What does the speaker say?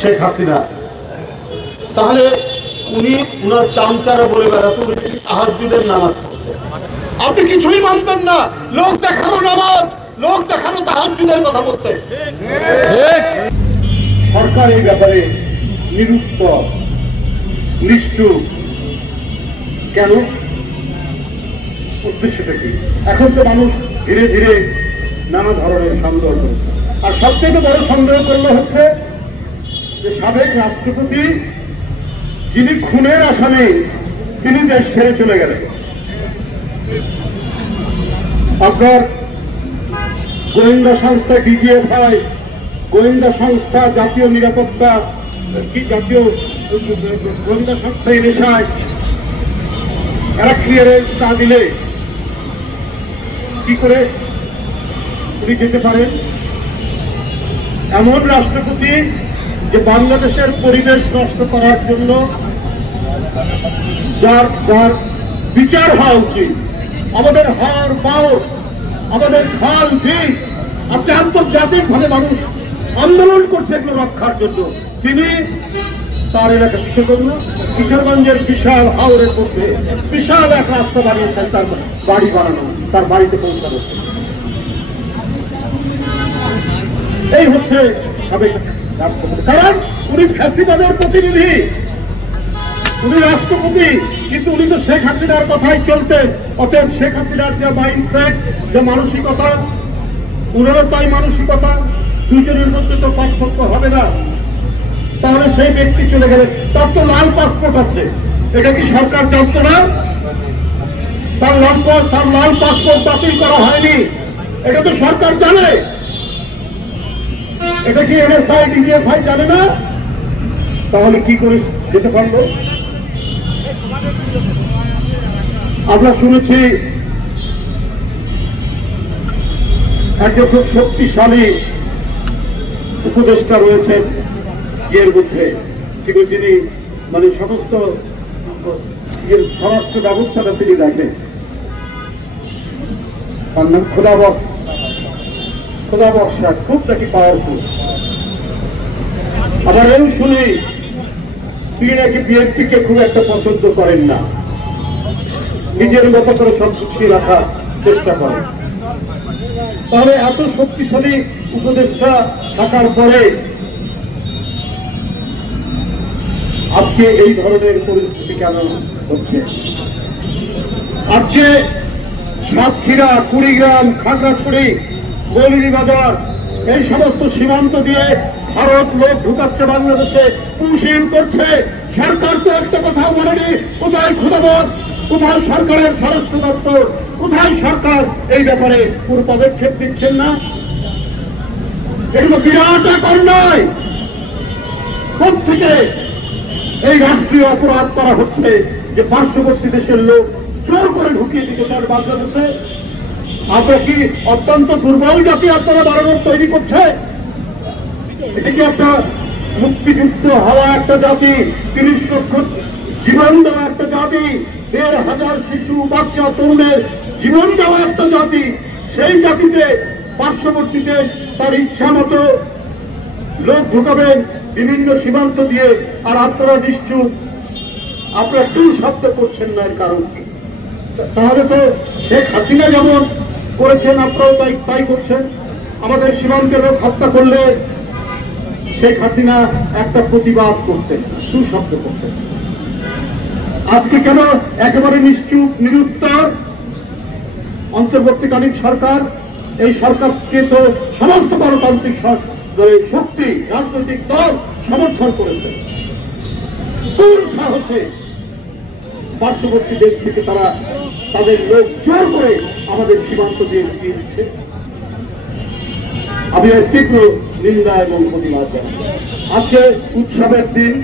শেখ হাসিনা, তাহলে উনি উনার চামচারা বলে বেড়াতো উনি তাহাজ্জুদের নামাজ পড়তেন। আপনি কিছুই মানতেন না, লোক দেখানো নামাজ, লোক দেখানো তাহাজ্জুদের কথা বলতেন। সরকার এই ব্যাপারে নিরুত্তর, নিশ্চুপ। কেন? উদ্দেশ্যটা কি? এখন তো মানুষ ধীরে ধীরে নানা ধরনের সন্দেহ করছে, আর সবচেয়ে বড় সন্দেহ করলে হচ্ছে যে সাবেক রাষ্ট্রপতি যিনি খুনের আসামি তিনি দেশ ছেড়ে চলে গেলেন। আপনার গোয়েন্দা সংস্থা ডিজিএফআই, গোয়েন্দা সংস্থা জাতীয় নিরাপত্তা কি জাতীয় গোয়েন্দা সংস্থা এনএসআই, এরা ক্লিয়ারেন্স না দিলে কি করে উনি যেতে পারেন? এমন রাষ্ট্রপতি যে বাংলাদেশের পরিবেশ নষ্ট করার জন্য যার যার বিচার হওয়া উচিত, আমাদের হাড় পাওর, আমাদের খাল বিল, আজকে আন্তর্জাতিকভাবে মানুষ আন্দোলন করছে এগুলো রক্ষার জন্য, তিনি তার এলাকা কিশোরগঞ্জের বিশাল হাওরের মধ্যে বিশাল এক রাস্তা বানিয়েছেন তার বাড়ি বানানো, তার বাড়িতে পৌঁছানো। এই হচ্ছে সাবেক রাষ্ট্রপতি, কারণ উনি ফ্যাসিবাদের প্রতিনিধি, উনি রাষ্ট্রপতি, কিন্তু উনি তো শেখ হাসিনার কথাই চলতেন। অতএব শেখ হাসিনার যে মাইন্ডসেট, যে মানসিকতা, উনারও তাই মানসিকতা, দুজনের মধ্যে তো পার্থক্য হবে না। তাহলে সেই ব্যক্তি চলে গেলেন, তার তো লাল পাসপোর্ট আছে, এটা কি সরকার জানত না? তার লাল পাসপোর্ট বাতিল করা হয়নি, এটা তো সরকার জানে। এটা কি এনএসআই ডিজিএফআই জানে না? তাহলে কি করে যেতে পারলো? আমরা শুনেছি একজন খুব শক্তিশালী উপদেষ্টা রয়েছেন এর মধ্যে, যিনি মানে সমস্ত স্বরাষ্ট্র ব্যবস্থাটা তিনি দেখেন, তার নাম খোদাবক্স খুব নাকি পাওয়ারফুল। আবার এও শুনি তিনি নাকি বিএনপিকে খুব একটা পছন্দ করেন না, নিজের মতো করে সব গুছিয়ে রাখার চেষ্টা করেন। তাহলে এত শক্তিশালী উপদেষ্টা থাকার পরে আজকে এই ধরনের পরিস্থিতি কেন হচ্ছে? আজকে সাতক্ষীরা, কুড়িগ্রাম, খাগড়াছড়ি, মৌলভীবাজার এই সমস্ত সীমান্ত দিয়ে ভারত লোক ঢুকাচ্ছে বাংলাদেশে, পুশিং করছে। সরকার তো একটা কথাও বলেনি। কোথায় খোদাবক্স, কোথায় সরকারের স্বরাষ্ট্র দপ্তর, কোথায় সরকার এই ব্যাপারে কোন পদক্ষেপ নিচ্ছেন না? এগুলো বিরাট এক অন্যায়। কোত্থেকে এই রাষ্ট্রীয় অপরাধ করা হচ্ছে যে পার্শ্ববর্তী দেশের লোক জোর করে ঢুকিয়ে দিতে চান বাংলাদেশে? আমরা কি অত্যন্ত দুর্বল জাতি আপনারা বারবার তৈরি করছে? এটা কি একটা মুক্তিযুক্ত হওয়া একটা জাতি, 30 লক্ষ জীবন দেওয়া একটা জাতি, 1,500 শিশু, বাচ্চা, তরুণের জীবন দেওয়া একটা জাতি, সেই জাতিতে পার্শ্ববর্তী দেশ তার ইচ্ছা মতো লোক ঢুকাবেন বিভিন্ন সীমান্ত দিয়ে, আর আপনারা নিশ্চুপ, আপনারা টু শব্দ করছেন না। এর কারণ কি? তাহলে তো শেখ হাসিনা যেমন করেছেন আপনারাও তাই করছেন। আমাদের সীমান্তে লোক হত্যা করলে শেখ হাসিনা একটা প্রতিবাদ করতেন, সুশব্দ করতেন। আজকে কেন একেবারে নিশ্চুপ, নিরুত্তর? অন্তর্বর্তীকালীন সরকার, এই সরকারকে তো সমস্ত গণতান্ত্রিক শক্তি, রাজনৈতিক দল সমর্থন করেছে। কোন সাহসে পার্শ্ববর্তী দেশ থেকে তারা তাদের লোক জোর করে আমাদের সীমান্ত দিয়ে ঢুকিয়ে দিচ্ছে? আমি এর তীব্র নিন্দা এবং প্রতিবাদ জানাই। আজকে উৎসবের দিন,